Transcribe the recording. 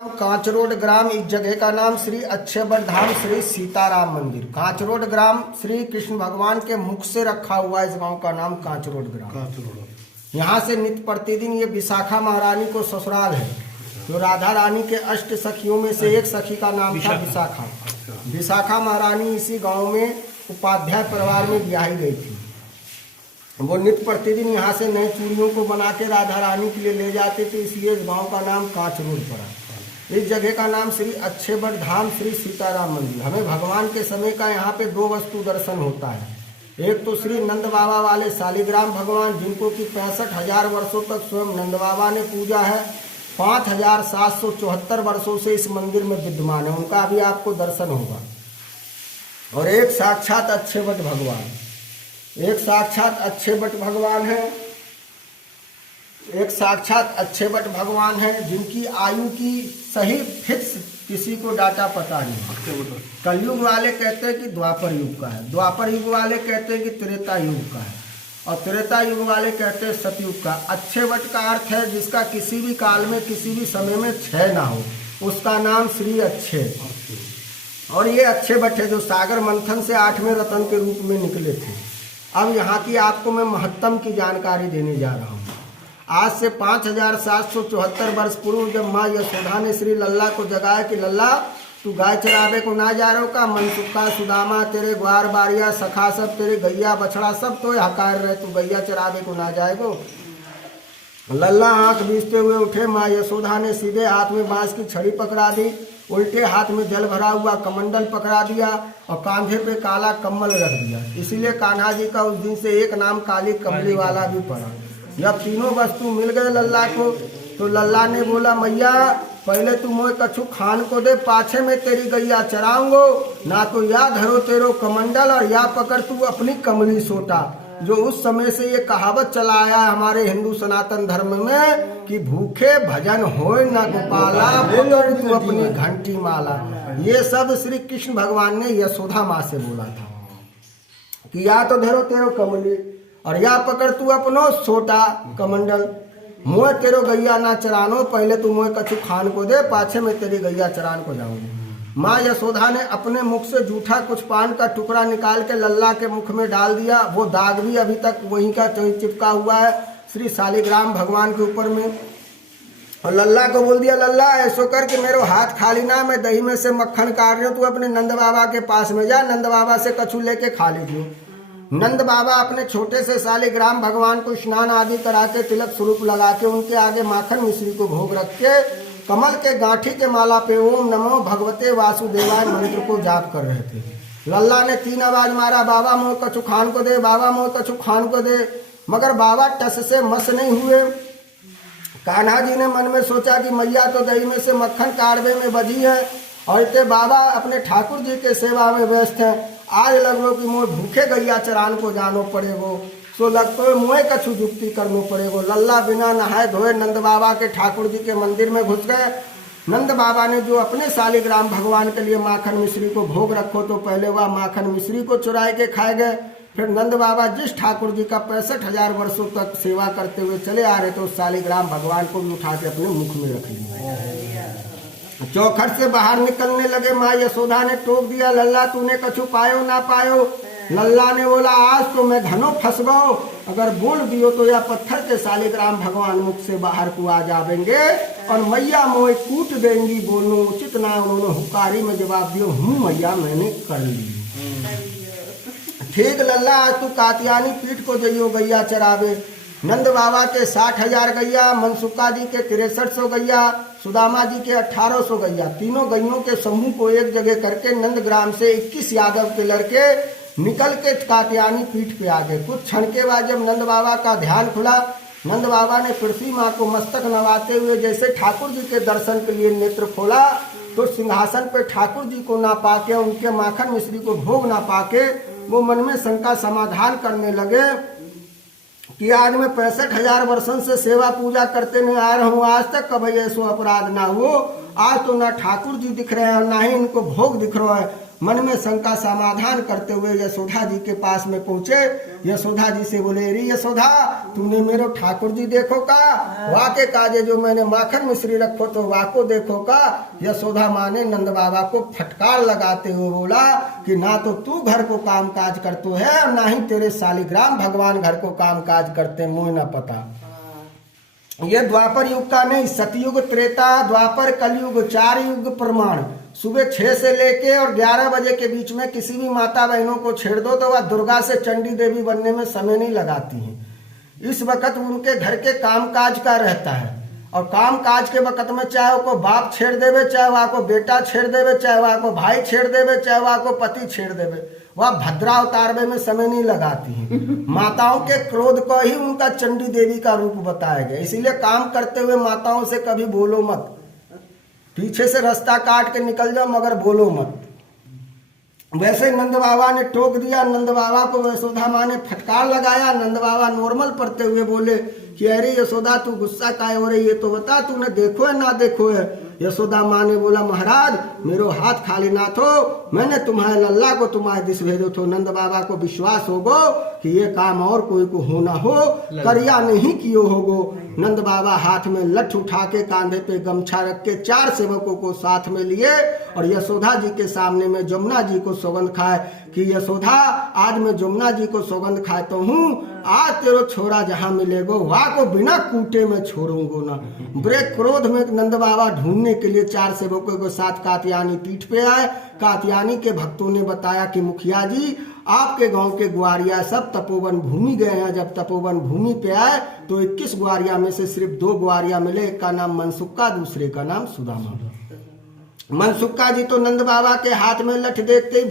कांचरोड ग्राम, इस जगह का नाम श्री अक्षयवट धाम श्री सीताराम मंदिर। कांचरोड ग्राम श्री कृष्ण भगवान के मुख से रखा हुआ इस गांव का नाम कांचरोड ग्राम। यहाँ से नित्य प्रतिदिन ये विशाखा महारानी को ससुराल है। जो राधा रानी के अष्ट सखियों में से एक सखी का नाम था विशाखा। विशाखा महारानी इसी गांव में उपाध्याय परिवार में ब्याही गई थी। वो नित्य प्रतिदिन यहाँ से नए चूड़ियों को बना के राधा रानी के लिए ले जाते थे, इसलिए इस गांव का नाम कांचरोड पड़ा। इस जगह का नाम श्री अक्षयवट धाम श्री सीताराम मंदिर। हमें भगवान के समय का यहाँ पे दो वस्तु दर्शन होता है। एक तो श्री नंद बाबा वाले शालिग्राम भगवान, जिनको कि 65,000 वर्षों तक स्वयं नंद बाबा ने पूजा है। 5,774 वर्षों से इस मंदिर में विद्यमान है, उनका अभी आपको दर्शन होगा। और एक साक्षात अक्षयवट भगवान, एक साक्षात अक्षयवट भगवान है, एक साक्षात अक्षयवट भगवान है जिनकी आयु की सही फिक्स किसी को डाटा पता नहीं। कलयुग वाले कहते हैं कि द्वापर युग का है, द्वापर युग वाले कहते हैं कि त्रेता युग का है, और त्रेता युग वाले कहते हैं सतयुग का। अक्षयवट का अर्थ है जिसका किसी भी काल में किसी भी समय में क्षय ना हो, उसका नाम श्री अक्षय। और ये अक्षयवट है जो सागर मंथन से 8वें रत्न के रूप में निकले थे। अब यहाँ की आपको मैं महत्तम की जानकारी देने जा रहा हूँ। आज से 5,774 वर्ष पूर्व जब माँ यशोदा ने श्री लल्ला को जगाया कि लल्ला तू गाय चरावे को ना जा रहे का, मनसुखा सुदामा तेरे ग्वार बारिया सखा सब तेरे गैया बछड़ा सब तो हकार रहे, तू गैया चरावे को ना जाएगो। लल्ला आंख बीचते हुए उठे। माँ यशोदा ने सीधे हाथ में बांस की छड़ी पकड़ा दी, उल्टे हाथ में जल भरा हुआ कमंडल पकड़ा दिया और कांधे पे काला कम्बल रख दिया। इसीलिए कान्हा जी का उस दिन से एक नाम काली कमली वाला भी पड़ा। जब तीनों वस्तु मिल गए लल्ला को, तो लल्ला ने बोला मैया पहले तू मोए कछु खान को दे, पाछे में तेरी गैया चराऊंगो, ना तो या धरो तेरो कमंडल और या पकड़ तू अपनी कमली सोटा। जो उस समय से ये कहावत चला आया है हमारे हिंदू सनातन धर्म में कि भूखे भजन होए न गोपाला, पकड़ तू अपनी घंटी माला। ये सब श्री कृष्ण भगवान ने यशोदा माँ से बोला था कि या तो धरो तेरो कमली और या पकड़ तू अपनो सोटा कमंडल। मोए तेरो गैया ना चरानो, पहले तू मोए कछु खान को दे, पाछे में तेरी गैया चरान को जाऊंगी। माँ यशोदा ने अपने मुख से जूठा कुछ पान का टुकड़ा निकाल के लल्ला के मुख में डाल दिया। वो दाग भी अभी तक वहीं का चिपका हुआ है श्री शालिग्राम भगवान के ऊपर में। और लल्ला को बोल दिया लल्ला ऐसो कर के मेरे हाथ खाली ना, मैं दही में से मक्खन काट रही हूँ, तू अपने नंद बाबा के पास में जा, नंद बाबा से कछु लेके खा लीजिए। नंद बाबा अपने छोटे से शालिग्राम भगवान को स्नान आदि करा के तिलक स्वरूप लगा के उनके आगे माखन मिश्री को भोग रख के कमल के गांठी के माला पे ओम नमो भगवते वासुदेवाय मंत्र को जाप कर रहे थे। लल्ला ने 3 आवाज मारा, बाबा मोह कछु खान को दे, बाबा मोह कछु खान को दे, मगर बाबा टस से मस नहीं हुए। कान्हा जी ने मन में सोचा कि मैया तो दही में से मक्खन काढ़वे में बजी है और इतने बाबा अपने ठाकुर जी के सेवा में व्यस्त हैं। आज लगो कि मोह भूखे गैया चरान को जानो पड़ेगो, सो लगतो मोए कछु जुक्ति करनो पड़ेगो। लल्ला बिना नहाए धोए नंद बाबा के ठाकुर जी के मंदिर में घुस गए। नंद बाबा ने जो अपने शालिग्राम भगवान के लिए माखन मिश्री को भोग रखो, तो पहले वह माखन मिश्री को चुराए के खाए गए। फिर नंद बाबा जिस ठाकुर जी का 65,000 वर्षों तक सेवा करते हुए चले आ रहे थे, उस शालिग्राम भगवान को भी उठा के अपने मुख में रख लिया। चौखट से बाहर निकलने लगे। माँ यशोदा ने टोक दिया लल्ला तूने कछु पायो ना पायो। लल्ला ने बोला आज तो मैं घनो फंस गो, अगर बोल दियो तो या पत्थर के शालिग्राम भगवान मुख से बाहर को आ जाएंगे और मैया मोए कूट देंगी। बोलो उचित ना, उन्होंने हुकारी में जवाब दियो हूँ मैया मैंने कर ली। ठीक लल्ला आज तू कातियानी पीठ को जइयो गैया चरावे। नंद बाबा के 60,000 गैया, मनसुखा जी के 6300 गैया, सुदामा जी के 1800 गैया, तीनों गैयों के समूह को एक जगह करके नंद ग्राम से 21 यादव के लड़के निकल के कात्यायनी पीठ पे आ गए। कुछ क्षण के बाद जब नंद बाबा का ध्यान खुला, नंद बाबा ने पृथ्वी माँ को मस्तक नवाते हुए जैसे ठाकुर जी के दर्शन के लिए नेत्र खोला, तो सिंहासन पे ठाकुर जी को ना पाके, उनके माखन मिश्री को भोग ना पाके वो मन में शंका समाधान करने लगे कि आज मैं 65,000 वर्षों से सेवा पूजा करते नहीं आ रहा हूँ, आज तक कभी ऐसा अपराध ना हो। आज तो ना ठाकुर जी दिख रहे हैं और ना ही इनको भोग दिख रहा है, मन में शंका समाधान करते हुए यशोदा जी के पास में पहुंचे। यशोदा जी से बोले, अरे यशोदा, तूने मेरो ठाकुर जी देखो का, वाके काजे जो मैंने माखन मिश्री रखो तो वाको देखो का। यशोदा माँ ने नंद बाबा को फटकार लगाते हुए बोला कि ना तो तू घर को काम काज करतो है और ना ही तेरे शालिग्राम भगवान घर को काम काज करते, मुझे न पता। ये द्वापर युग का नहीं, सतयुग, त्रेता, द्वापर, कलयुग, 4 युग प्रमाण। सुबह 6 से लेके और 11 बजे के बीच में किसी भी माता बहनों को छेड़ दो तो वह दुर्गा से चंडी देवी बनने में समय नहीं लगाती हैं। इस वक्त उनके घर के काम काज का रहता है और काम काज के वक्त में चाहे वो बाप छेड़ देवे, चाहे वह को बेटा छेड़ देवे, चाहे वह को भाई छेड़ देवे, चाहे वह को पति छेड़ देवे, वह भद्रा उतारवे में समय नहीं लगाती हैं। माताओं के क्रोध को ही उनका चंडी देवी का रूप बताया गया। इसीलिए काम करते हुए माताओं से कभी बोलो मत, पीछे से रास्ता काट के निकल जाओ मगर बोलो मत। वैसे नंद बाबा ने टोक दिया। नंद बाबा को यशोदा माँ ने फटकार लगाया। नंद बाबा नॉर्मल पढ़ते हुए बोले कि अरे यशोदा, तू गुस्सा काहे हो रही है, तो बता तूने देखो है ना देखो है। यशोदा माँ ने बोला, महाराज मेरो हाथ खाली ना थो, मैंने तुम्हारे लल्ला को तुम्हारे दिस भेजो थो। नंद बाबा को विश्वास होगो कि ये काम और कोई को होना हो, करिया नहीं कियो होगो। नंद बाबा हाथ में लठ उठा के कांधे पे गमछा रख के 4 सेवकों को साथ में लिए और यशोदा जी के सामने में जमुना जी को सौगंध खाए कि यशोदा, आज मैं जमुना जी को सौगंध खाता हूँ, आज तेरो छोरा जहाँ मिलेगो वहाँ को बिना कूटे में छोड़ूंगो ना। बड़े क्रोध में नंद बाबा ढूंढने के लिए 4 सेवकों के साथ कात्यायनी पीठ पे आए। कात्यायनी के भक्तों ने बताया कि मुखिया जी, आपके गांव के ग्वारिया सब तपोवन भूमि गए हैं। जब तपोवन भूमि पे आए तो 21 ग्वारिया में से सिर्फ 2 ग्वारिया मिले, एक का नाम मनसुक्का, दूसरे का नाम सुदामा। मनसुक्का जी तो नंद बाबा के हाथ में लठ देखते ही